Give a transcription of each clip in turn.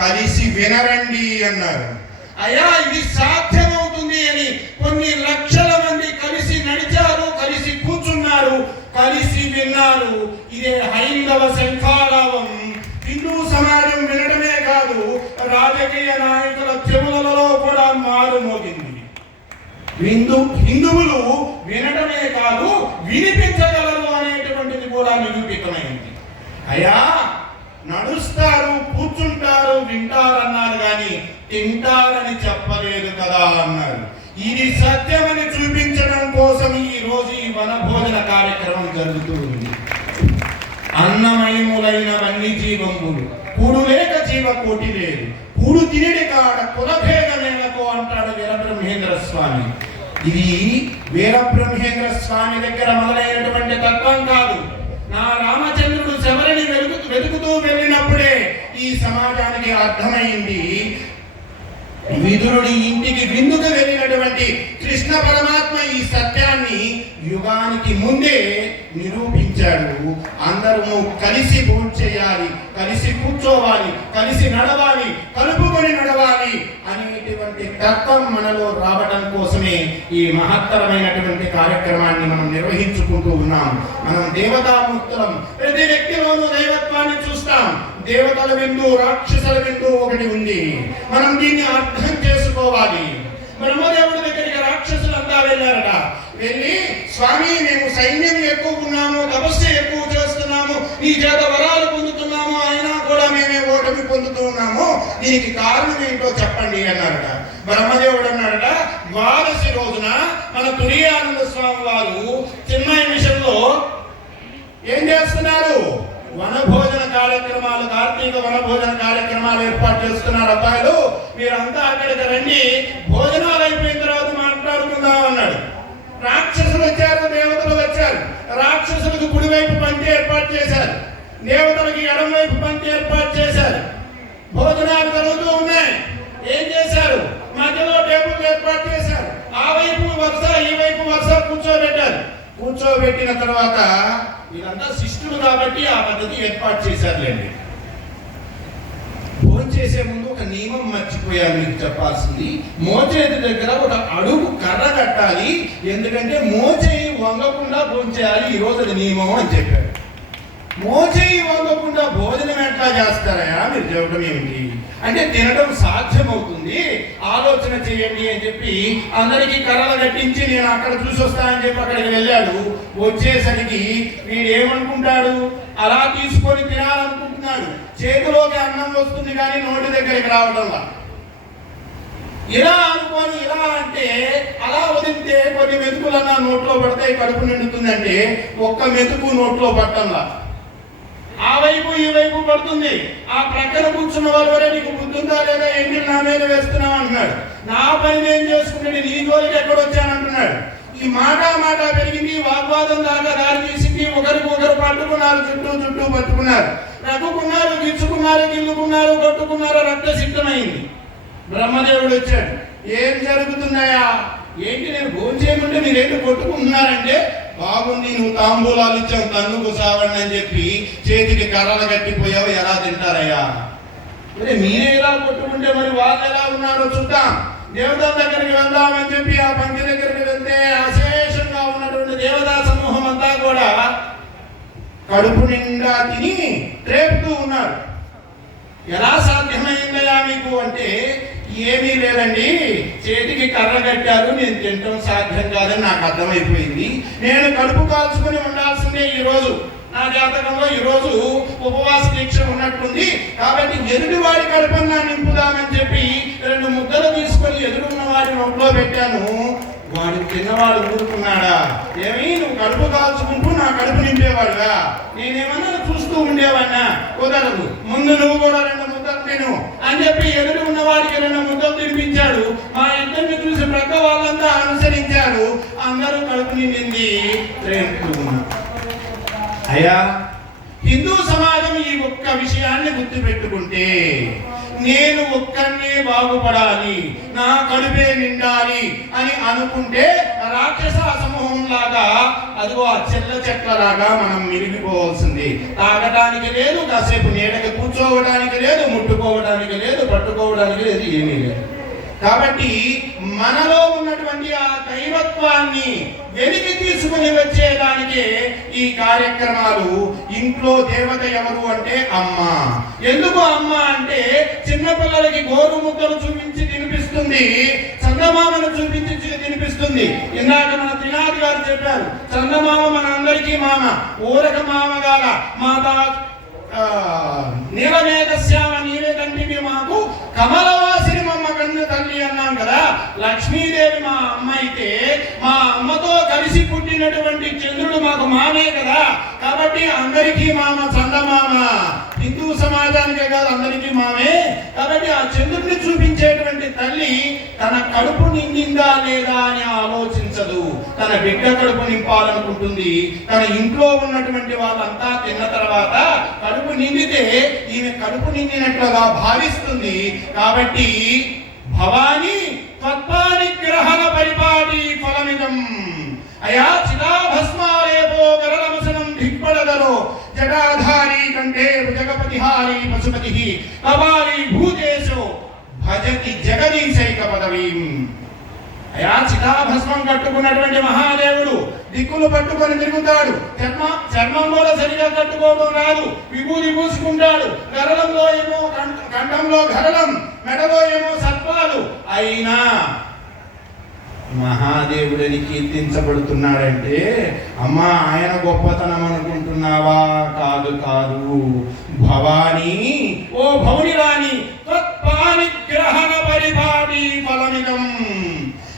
కలిసి వినరండి అన్నారు. అయ్యా ఇది సాధ్యమవుతుంది అని కొన్ని లక్షల మంది కలిసి నడిచారు కలిసి కూర్చున్నారు కలిసి విన్నారు. ఇదే హైందవ శంఖారావం. హిందూ సమాజం వినడమే కాదు రాజకీయ నాయకుల చెవులలో కూడా మారుమోగింది హిందూ హిందువులు వినడమే కాదు వినిపించగలరు అనేటువంటిది కూడా నిరూపితమైంది. అయ్యా నడుస్తారు కూర్చుంటారు వింటారన్నారు కానీ తింటారని చెప్పలేదు కదా అన్నారు ఇది సత్యమని చూపించడం కోసం ఈ రోజు ఈ వనభోజన కార్యక్రమం జరుగుతూ ఉంది. అన్నమయములైన వన్ని జీవములు. కూడు లేక జీవ కోటి లేదు. కూడు తినడి కాడ కులభేదమేలకు అంటాడు వీరబ్రహ్మేంద్ర స్వామి. ఇది వీరబ్రహ్మేంద్ర స్వామి దగ్గర మొదలైనటువంటి తత్వం కాదు. నా రామ సమాజానికి అర్థమైంది. విదురుడి ఇంటికి విందుకు వెళ్ళినటువంటి కృష్ణ పరమాత్మ ఈ సత్యాన్ని యుగానికి ముందే నిరూపించాడు. అందరము కలిసి చేయాలి కలిసి కూర్చోవాలి కలిసి నడవాలి కలుపుకొని నడవాలి అనేటువంటి తత్వం మనలో రావడం కోసమే ఈ మహత్తరమైనటువంటి కార్యక్రమాన్ని మనం నిర్వహించుకుంటూ ఉన్నాం. మనం దేవతామూర్తులం ప్రతి వ్యక్తిలోనూ దైవత్వాన్ని చూస్తాం. దేవతల విందు రాక్షసుల విందు ఒకటి ఉంది. మనం దీన్ని అర్థం చేసుకోవాలి. బ్రహ్మదేవుడి దగ్గరికి రాక్షసులంతా వెళ్ళారట. వెళ్ళి స్వామి మేము సైన్యం ఎక్కువకున్నాము తపస్సు ఎక్కువ చేస్తున్నాము నీ చేత వరాలు పొందుతున్నాము అయినా కూడా మేమే ఓటమి పొందుతూ ఉన్నాము. దీనికి కారణం ఏంటో చెప్పండి అన్నారట. బ్రహ్మదేవుడు అన్నాడట ద్వాదశి రోజున మన తురియానంద స్వామి వారు చిన్న విషయంలో ఏం చేస్తున్నారు? వనభోజనం కార్యక్రమాలు కార్తీక వనభోజన కార్యక్రమాలు ఏర్పాటు చేస్తున్నారు అబ్బాయిలు. మీరంతా అక్కడికి రండి. భోజనాలు అయిపోయిన తర్వాత మాట్లాడుకుందాం అన్నాడు. రాక్షసులు వచ్చారు దేవతలు వచ్చారు. రాక్షసులకు కుడివైపు పంచి ఏర్పాటు చేశారు. దేవతలకి ఎడమవైపు పంచి ఏర్పాటు చేశారు. భోజనాలు జరుగుతూ ఉన్నాయి. ఏం చేశారు? మధ్యలో టేబుల్ ఏర్పాటు చేశారు. ఆ వైపు వరుస ఈ వైపు వరుస కూర్చోబెట్టారు. కూర్చోబెట్టిన తర్వాత వీళ్ళంతా శిష్టులు కాబట్టి ఆ పద్ధతి ఏర్పాటు చేశారులేండి. భోజనం చేసే ముందు ఒక నియమం మర్చిపోయాను మీకు చెప్పాల్సింది. మోచేతి దగ్గర ఒక అడుగు కర్ర కట్టాలి. ఎందుకంటే మోచేయి వంగకుండా భోజనం చేయాలి. ఈ రోజు నియమం అని చెప్పారు. మోచేయి వంగకుండా భోజనం చేస్తారయా మీరు చెప్పడం ఏమిటి? అంటే తినడం సాధ్యమవుతుంది. ఆలోచన చేయండి అని చెప్పి అందరికీ కర్రలు కట్టించి నేను అక్కడ చూసి వస్తానని చెప్పి అక్కడికి వెళ్ళాడు. వచ్చేసరికి వీడు ఏమనుకుంటాడు అలా తీసుకొని తినాలనుకుంటున్నాడు. చేతిలోకి అన్నం వస్తుంది కానీ నోటి దగ్గరికి రావడంలా ఇలా అనుకొని ఇలా అంటే అలా వదిలితే కొన్ని మెతుకులన్నా నోట్లో పడతాయి కడుపు నిండుతుందంటే ఒక్క మెతుకు నోట్లో పట్టంలా. ఆ వైపు ఈ వైపు పడుతుంది. ఆ ప్రక్కన కూర్చున్న వాళ్ళు నీకు బుద్ధుందా లేదా ఏంటి నా మీద వేస్తున్నావు అంటున్నాడు. నా పని నేను చేసుకుంటే నీ జోలికి ఎక్కడ వచ్చానంటున్నాడు ఈ మాట మాట పెరిగింది వాగ్వాదం దాకా దారి తీసింది ఒకరికి ఒకరు పట్టుకున్నారు చుట్టూ చుట్టూ పట్టుకున్నారు. రగ్గుకున్నారు గిచ్చుకున్నారు గిల్లుకున్నారు కొట్టుకున్నారు రక్త సిద్ధమైంది బ్రహ్మదేవుడు వచ్చాడు. ఏం జరుగుతున్నాయా ఏంటి నేను భోజనం చేయమంటే మీరేంటి కొట్టుకుంటున్నారంటే బాగుంది నువ్వు తాంబూలాలు ఇచ్చావు తన్నుకు సావండి అని చెప్పి చేతికి కర్రలు కట్టిపోయావు ఎలా తింటారయ్యా? మరి మీరే ఇలా కొట్టుకుంటే మరి వాళ్ళు ఎలా ఉన్నారో చూద్దాం. దేవతల దగ్గరికి వెళ్దామని చెప్పి ఆ పంక్తి దగ్గరికి వెళ్తే అశేషంగా ఉన్నటువంటి దేవతా సమూహం అంతా కూడా కడుపు నిండా తిని రేపుతూ ఉన్నారు. ఎలా సాధ్యమైందయా మీకు అంటే ఏమీ లేదండి. చేతికి కర్ర కట్టారు నేను తినటం సాధ్యం కాదని నాకు అర్థమైపోయింది. నేను కడుపు కాల్చుకొని ఉండాల్సిందే ఈరోజు. నా జాతకంలో ఈరోజు ఉపవాస దీక్ష ఉన్నట్టుంది. కాబట్టి ఎదుటి వాడి కడుపన్నా నింపుదామని చెప్పి రెండు ముద్దలు తీసుకొని ఎదురున్న వాడి నొప్పిలో పెట్టాను. వాడు తిన్నవాడు ఊరుకున్నాడా? ఏమి నువ్వు కడుపు కాల్చుకుంటూ నా కడుపు నింపేవాడుగా నేనేమన్నా చూస్తూ ఉండేవాడినా? కుదరదు. ముందు నువ్వు కూడా రెండు ముద్దలు తిను అని చెప్పి ఎదురు ఉన్నవాడికి రెండు ముద్దలు తినిపించాడు. మా ఇద్దరిని చూసి ప్రక్క వాళ్ళంతా అనుసరించారు. అందరూ కడుపు నిండింది. అయ్యా హిందూ సమాజం ఈ ఒక్క విషయాన్ని గుర్తుపెట్టుకుంటే నేను ఒక్కనే బాగుపడాలి. నా కడుపే నిండాలి అని అనుకుంటే రాక్షస సమూహం లాగా అదిగో ఆ చెల్ల చెట్ల లాగా మనం మిరిగిపోవాల్సింది. తాగడానికి లేదు కాసేపు నీడకి కూర్చోవడానికి లేదు ముట్టుకోవడానికి లేదు పట్టుకోవడానికి లేదు ఏమీ లేదు. కాబట్టి మనలో ఉన్నటువంటి ఆ దైవత్వాన్ని వెలికి తీసుకుని వచ్చేదానికే ఈ కార్యక్రమాలు. ఇంట్లో దేవత ఎవరు అంటే అమ్మ. ఎందుకు అమ్మ అంటే చిన్నపిల్లలకి గోరు ముద్దలు చూపించి తినిపిస్తుంది చందమామను చూపించి తినిపిస్తుంది. ఇందాక మన త్రినాథ్ గారు చెప్పారు చందమామ మన అందరికీ మామ ఊరక మామ గాల మాతా ఆ, నీలమేఘశ్యామ నీవే తండ్రివి మాకు కమలవా లక్ష్మీదేవి మా అమ్మ అయితే మా అమ్మతో కలిసి పుట్టినటువంటి చంద్రుడు మాకు మామే కదా? కాబట్టి అందరికీ మామ చందమామ. హిందూ సమాజానికే కాదు అందరికీ మామే. కాబట్టి ఆ చంద్రుడిని చూపించేటువంటి తల్లి తన కడుపు నిండిందా లేదా అని ఆలోచించదు. తన బిడ్డ కడుపు నింపాలనుకుంటుంది. తన ఇంట్లో ఉన్నటువంటి వాళ్ళంతా తిన్న తర్వాత కడుపు నిండితే ఈమె కడుపు నిండినట్లుగా భావిస్తుంది. కాబట్టి భవానీ తత్వాని గ్రహణ పరిపాటి ఫలమిదం అయా చిదాభస్మాలేపో గరళమసనం దిక్పడదలో జటాధారి కంటే జగపతిహారి పశుపతి కపాలి భూతేశో భజతి జగదీశైక పదవీం. అయా చితాభస్మం కట్టుకున్నటువంటి మహాదేవుడు దిక్కులు పట్టుకొని తిరుగుతాడు. చర్మ చర్మం కూడా సరిగా కట్టుకోవడం రాదు. విభూది పూసుకుంటాడు. గరళంలో ఏమో కంఠంలో గరళం మెడలో ఏమో సర్పాలు. అయినా మహాదేవుడిని కీర్తించబడుతున్నాడంటే అమ్మా ఆయన గొప్పతనం అనుకుంటున్నావా? కాదు కాదు. భవానీ ఓ భౌని రాణి గ్రహణ పరిపాటి ఫలమిదం.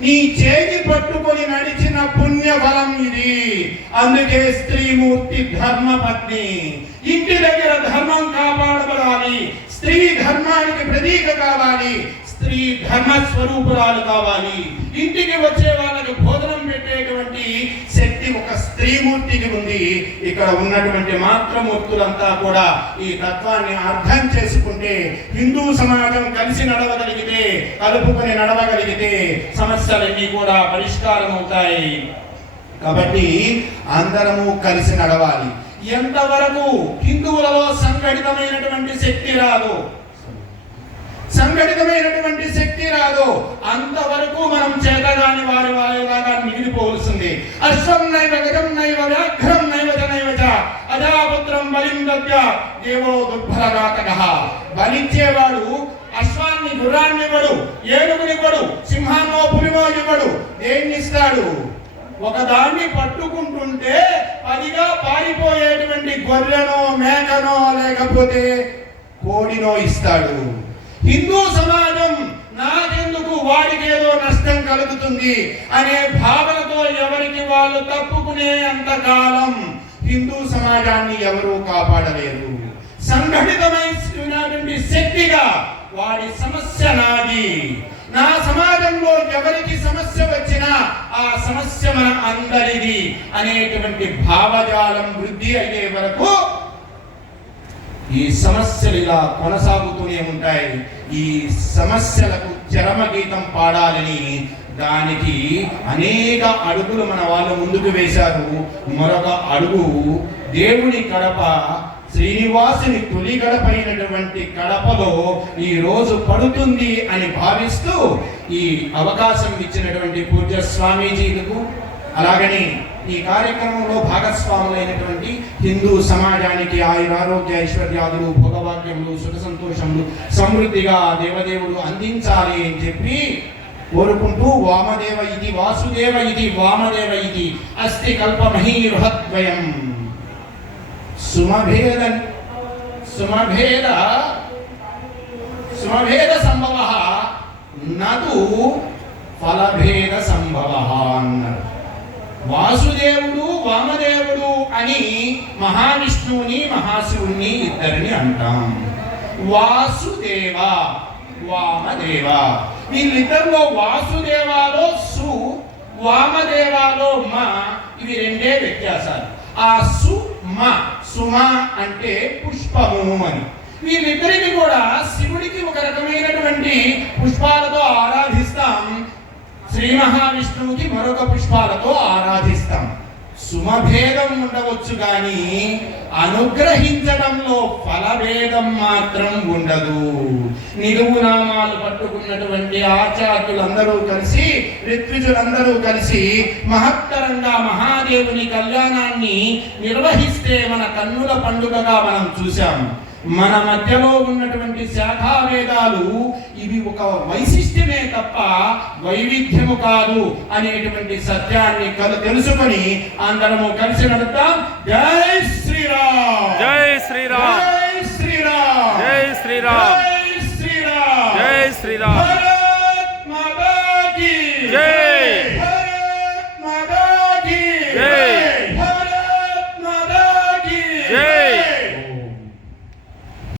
నీ చేతి పట్టుకొని నడిచిన పుణ్య ఫలం ఇది. అందుకే స్త్రీమూర్తి ధర్మపత్ని. ఇంటి దగ్గర ధర్మం కాపాడబడాలి. స్త్రీ ధర్మానికి ప్రతీక కావాలి. స్త్రీ ధర్మ స్వరూపురాలు కావాలి. ఇంటికి వచ్చే వాళ్ళకి భోజనం పెట్టేటువంటి శక్తి ఒక స్త్రీమూర్తికి ఉంది. ఇక్కడ ఉన్నటువంటి మాతృమూర్తులంతా కూడా ఈ తత్వాన్ని అర్థం చేసుకుంటే హిందూ సమాజం కలిసి నడవగలిగితే కలుపుకొని నడవగలిగితే సమస్యలన్నీ కూడా పరిష్కారం అవుతాయి కాబట్టి అందరము కలిసి నడవాలి. ఎంతవరకు హిందువులలో సంఘటితమైనటువంటి శక్తి రాదు. సంఘటితమైనటువంటి శక్తి రాదు. అంతవరకు మనం చేతగాని వారి వారిలాగా మిగిలిపోవలసింది. అశ్వం నైవ గజం నైవ వ్యాఘ్రం నైవ చ నైవ అజాపుత్రం బలిం దద్య దేవో దుర్భరఘాతక బలిచ్చేవాడు అశ్వాన్ని గుర్రాన్ని ఇవ్వడు ఏనుగునివ్వడు సింహాన్నో పులినో ఇవ్వడు దేన్ని ఇస్తాడు? ఒక దాన్ని పట్టుకుంటుంటే పదిగా పారిపోయేటువంటి గొర్రెనో మేకనో లేకపోతే కోడినో ఇస్తాడు. హిందూ సమాజం నాకెందుకు వాడికి ఏదో నష్టం కలుగుతుంది అనే భావనతో ఎవరికి వాళ్ళు తప్పుకునే అంతకాలం హిందూ సమాజాన్ని ఎవరూ కాపాడలేరు. సంఘటితమైనటువంటి శక్తిగా వాడి సమస్య నాది. నా సమాజంలో ఎవరికి సమస్య వచ్చినా ఆ సమస్య మన అందరిది అనేటువంటి భావజాలం వృద్ధి అయ్యే వరకు ఈ సమస్యలు ఇలా కొనసాగుతూనే ఉంటాయి. ఈ సమస్యలకు చరమ గీతం పాడాలని దానికి అనేక అడుగులు మన వాళ్ళు ముందుకు వేశారు. మరొక అడుగు దేవుని కడప శ్రీనివాసుని తొలి గడపైనటువంటి కడపలో ఈ రోజు పడుతుంది అని భావిస్తూ ఈ అవకాశం ఇచ్చినటువంటి పూజ్య స్వామీజీలకు అలాగని ఈ కార్యక్రమంలో భాగస్వాములైనటువంటి హిందూ సమాజానికి ఆయుర ఆరోగ్య ఐశ్వర్యాదులు భోగవాక్యములు సుఖ సంతోషములు సమృద్ధిగా దేవదేవుడు అందించాలి అని చెప్పి కోరుకుంటూ వామదేవ ఇది వాసుదేవ ఇది వామదేవ ఇది అస్థి కల్పమహీరుహద్వయం సుమభేద సుమభేద సుమభేద సంభవ నదు ఫలభేద సంభవ అన్నారు. వాసుదేవుడు వామదేవుడు అని మహావిష్ణువుని మహాశివుణ్ణి ఇద్దరిని అంటాం. వాసుదేవ వామదేవ. వీళ్ళిద్దరిలో వాసుదేవాలో సు వామదేవాలో మ ఇవి రెండే వ్యత్యాసాలు. ఆ సు మ సుమ అంటే పుష్పము అని. వీళ్ళిద్దరికి కూడా శివుడికి ఒక రకమైనటువంటి పుష్పాలతో ఆరాధి శ్రీ మహావిష్ణువుకి మరొక పుష్పాలతో ఆరాధిస్తాం. సుమభేదం ఉండవచ్చు కానీ అనుగ్రహించడంలో ఫలభేదం మాత్రం ఉండదు. నిలువు నామాలు పట్టుకున్నటువంటి ఆచార్యులందరూ కలిసి ఋత్విజులందరూ కలిసి మహత్తరంగా మహాదేవుని కళ్యాణాన్ని నిర్వహిస్తే మన కన్నుల పండుగగా మనం చూశాము మన మధ్యలో ఉన్నటువంటి శాఖా వేదాలు ఇవి ఒక వైశిష్ట్యమే తప్ప వైవిధ్యము కాదు అనేటువంటి సత్యాన్ని కలు తెలుసుకొని అందరము కలిసి నడుద్దాం.